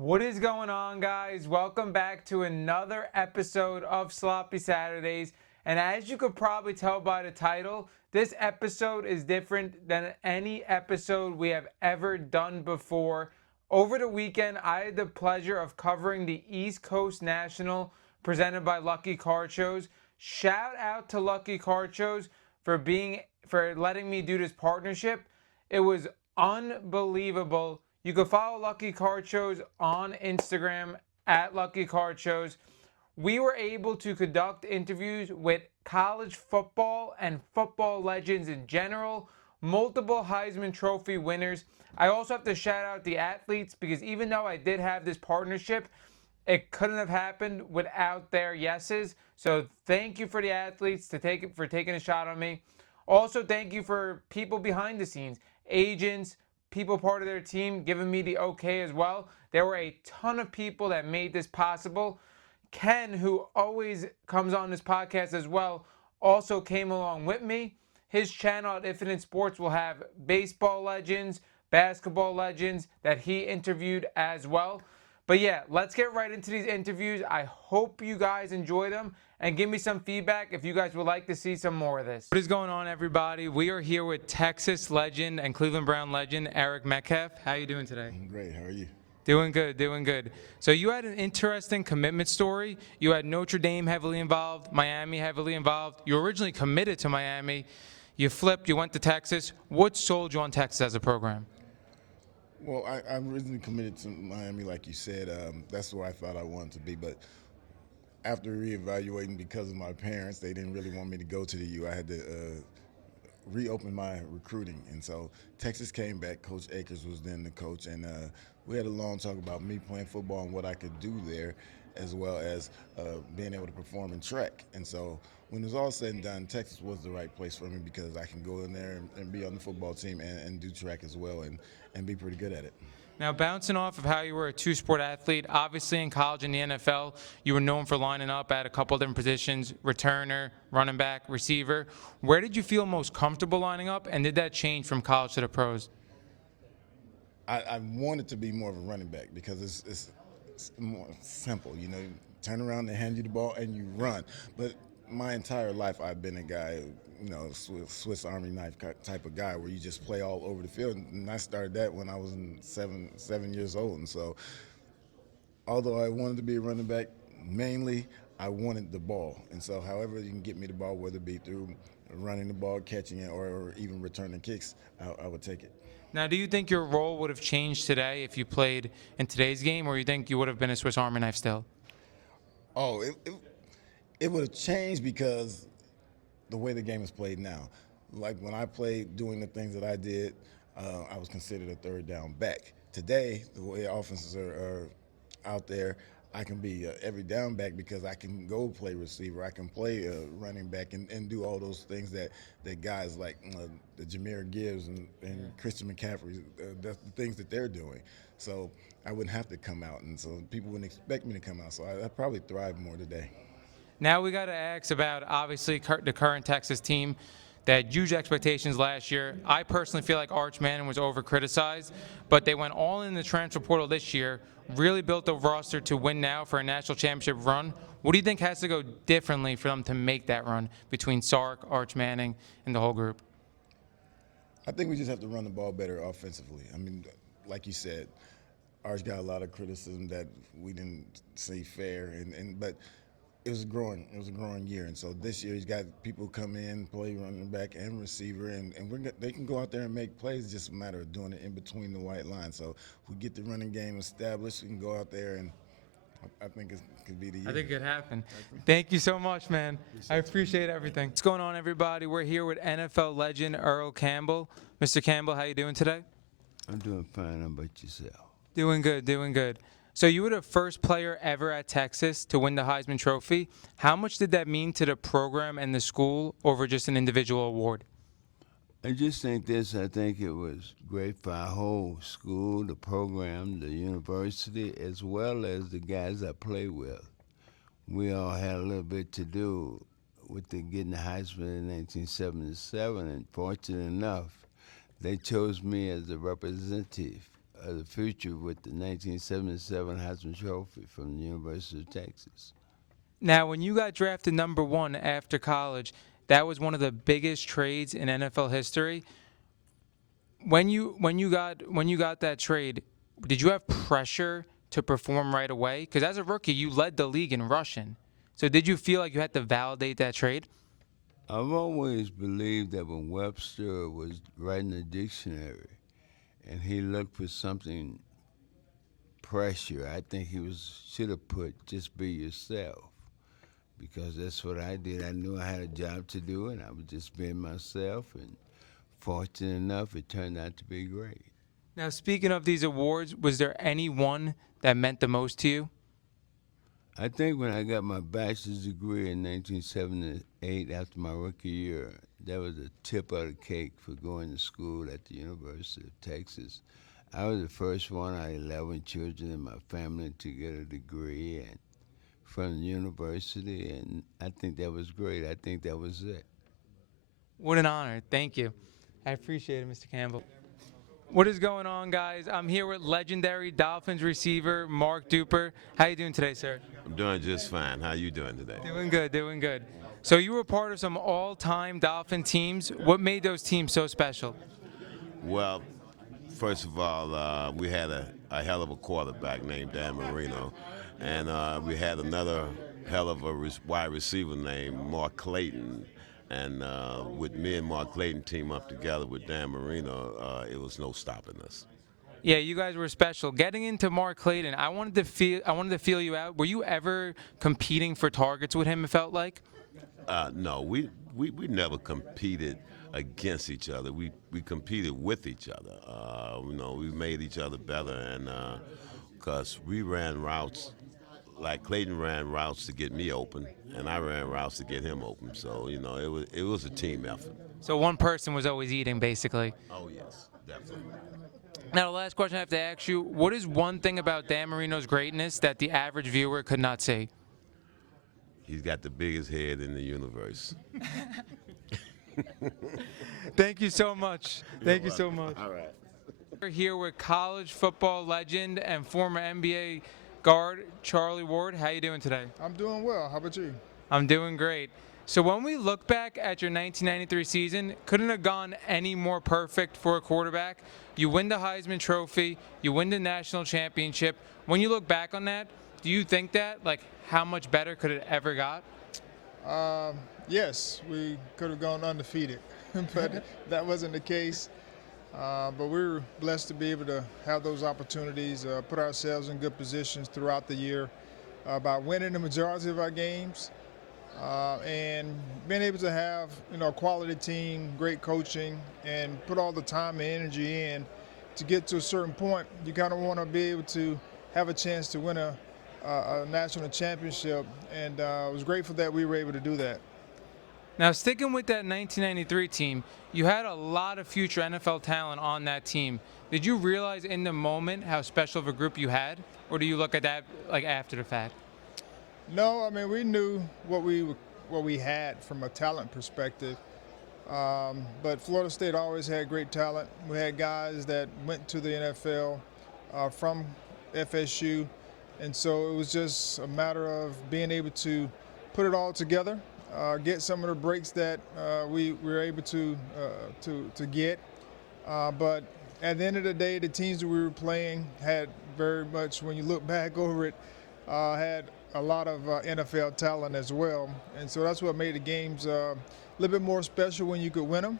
What is going on, guys? Welcome back to another episode of Sloppy Saturdays. And as you could probably tell by the title, this episode is different than any episode we have ever done before. Over the weekend, I had the pleasure of covering the East Coast National presented by Lucky Card Shows. Shout out to Lucky Card Shows for letting me do this partnership. It was unbelievable. You can follow Lucky Card Shows on Instagram at Lucky Card Shows. We were able to conduct interviews with college football and football legends in general, multiple Heisman Trophy winners. I also have to shout out the athletes because even though I did have this partnership, it couldn't have happened without their yeses. So thank you for the athletes for taking a shot on me. Also, thank you for people behind the scenes, agents, people part of their team giving me the okay as well. There were a ton of people that made this possible. Ken, who always comes on this podcast as well, also came along with me. His channel at Infinite Sports will have baseball legends, basketball legends that he interviewed as well. But yeah, let's get right into these interviews. I hope you guys enjoy them and give me some feedback if you guys would like to see some more of this. What is going on, everybody? We are here with Texas legend and Cleveland Brown legend Eric Metcalf. How are you doing today? I'm great. How are you? Doing good, doing good. So you had an interesting commitment story. You had Notre Dame heavily involved, Miami heavily involved. You were originally committed to Miami. You flipped, you went to Texas. What sold you on Texas as a program? Well, I originally committed to Miami, like you said. That's where I thought I wanted to be. But after reevaluating, because of my parents, they didn't really want me to go to the U. I had to reopen my recruiting. And so Texas came back. Coach Akers was then the coach. And we had a long talk about me playing football and what I could do there, as well as being able to perform in track. And so when it was all said and done, Texas was the right place for me because I can go in there and be on the football team and do track as well and be pretty good at it. Now, bouncing off of how you were a two-sport athlete, obviously in college and the NFL, you were known for lining up at a couple of different positions, returner, running back, receiver. Where did you feel most comfortable lining up, and did that change from college to the pros? I wanted to be more of a running back because it's more simple. You know, you turn around, they hand you the ball, and you run. But my entire life, I've been a guy, you know, Swiss Army knife type of guy where you just play all over the field. And I started that when I was seven years old. And so, although I wanted to be a running back, mainly I wanted the ball. And so, however you can get me the ball, whether it be through running the ball, catching it, or even returning kicks, I would take it. Now, do you think your role would have changed today if you played in today's game, or you think you would have been a Swiss Army knife still? Oh, it would have changed because the way the game is played now. Like when I played doing the things that I did, I was considered a third down back. Today, the way offenses are out there, I can be every down back because I can go play receiver. I can play running back and do all those things that guys like the Jahmyr Gibbs and Christian McCaffrey, that's the things that they're doing. So I wouldn't have to come out, and so people wouldn't expect me to come out. So I'd probably thrive more today. Now we got to ask about, obviously, the current Texas team that had huge expectations last year. I personally feel like Arch Manning was over-criticized, but they went all in the transfer portal this year, really built a roster to win now for a national championship run. What do you think has to go differently for them to make that run between Sark, Arch Manning, and the whole group? I think we just have to run the ball better offensively. I mean, like you said, Arch got a lot of criticism that we didn't see fair, but it was a growing year, and so this year he's got people come in, play running back and receiver, and they can go out there and make plays. It's just a matter of doing it in between the white lines. So if we get the running game established, we can go out there, and I think it could be the year. I think it could happen. Thank you so much, man. I appreciate everything. What's going on, everybody? We're here with NFL legend Earl Campbell. Mr. Campbell, how you doing today? I'm doing fine. How about yourself? Doing good, doing good. So you were the first player ever at Texas to win the Heisman Trophy. How much did that mean to the program and the school over just an individual award? I just think this. I think it was great for our whole school, the program, the university, as well as the guys I play with. We all had a little bit to do with getting the Heisman in 1977, and fortunate enough, they chose me as a representative of the future with the 1977 Heisman Trophy from the University of Texas. Now, when you got drafted number one after college, that was one of the biggest trades in NFL history. When you got that trade, did you have pressure to perform right away? Because as a rookie, you led the league in rushing. So did you feel like you had to validate that trade? I've always believed that when Webster was writing the dictionary and he looked for something pressure, I think should have put just be yourself, because that's what I did. I knew I had a job to do, and I was just being myself, and fortunate enough, it turned out to be great. Now, speaking of these awards, was there any one that meant the most to you? I think when I got my bachelor's degree in 1978 after my rookie year, that was the tip of the cake for going to school at the University of Texas. I was the first one out of 11 children in my family to get a degree and from the university, and I think that was great. I think that was it. What an honor. Thank you. I appreciate it, Mr. Campbell. What is going on, guys? I'm here with legendary Dolphins receiver Mark Duper. How you doing today, sir? I'm doing just fine. How you doing today? Doing good, doing good. So you were part of some all-time Dolphin teams. What made those teams so special? Well, first of all, we had a hell of a quarterback named Dan Marino, and we had another hell of a wide receiver named Mark Clayton. And with me and Mark Clayton team up together with Dan Marino, it was no stopping us. Yeah, you guys were special. Getting into Mark Clayton, I wanted to feel you out. Were you ever competing for targets with him? It felt like. No, we never competed against each other. We competed with each other. We made each other better, and because we ran routes, like Clayton ran routes to get me open, and I ran routes to get him open. So it was a team effort. So one person was always eating, basically. Oh yes, definitely. Now, the last question I have to ask you: what is one thing about Dan Marino's greatness that the average viewer could not see? He's got the biggest head in the universe. Thank you so much. Thank you so much. All right. We're here with college football legend and former NBA guard Charlie Ward. How you doing today? I'm doing well. How about you? I'm doing great. So when we look back at your 1993 season, couldn't have gone any more perfect for a quarterback. You win the Heisman Trophy, you win the national championship. When you look back on that, do you think that, like, how much better could it ever got? Yes, we could have gone undefeated, but that wasn't the case. But we were blessed to be able to have those opportunities, put ourselves in good positions throughout the year by winning the majority of our games and being able to have a quality team, great coaching, and put all the time and energy in to get to a certain point. You kind of want to be able to have a chance to win a national championship, and I was grateful that we were able to do that. Now, sticking with that 1993 team, you had a lot of future NFL talent on that team. Did you realize in the moment how special of a group you had, or do you look at that like after the fact? No, I mean, we knew what we had from a talent perspective, but Florida State always had great talent. We had guys that went to the NFL from FSU, and so it was just a matter of being able to put it all together. Get some of the breaks that we were able to get. But at the end of the day, the teams that we were playing had very much, when you look back over it, had a lot of NFL talent as well. And so that's what made the games a little bit more special when you could win them.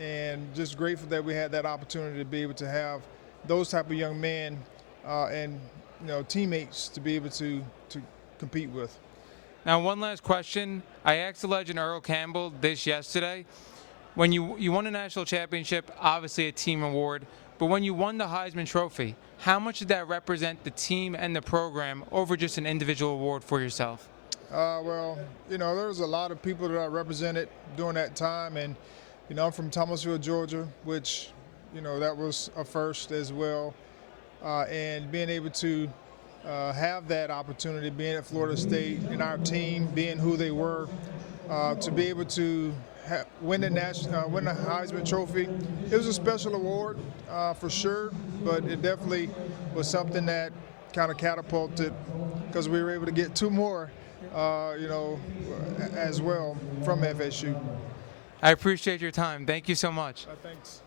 And just grateful that we had that opportunity to be able to have those type of young men and teammates to be able to compete with. Now, one last question. I asked the legend Earl Campbell this yesterday. When you won a national championship, obviously a team award, but when you won the Heisman Trophy, how much did that represent the team and the program over just an individual award for yourself? Well, there was a lot of people that I represented during that time, and I'm from Thomasville, Georgia, which that was a first as well, and being able to have that opportunity, being at Florida State and our team being who they were, to be able to winning the Heisman Trophy. It was a special award for sure, but it definitely was something that kind of catapulted because we were able to get 2 more, as well from FSU. I appreciate your time. Thank you so much. Thanks.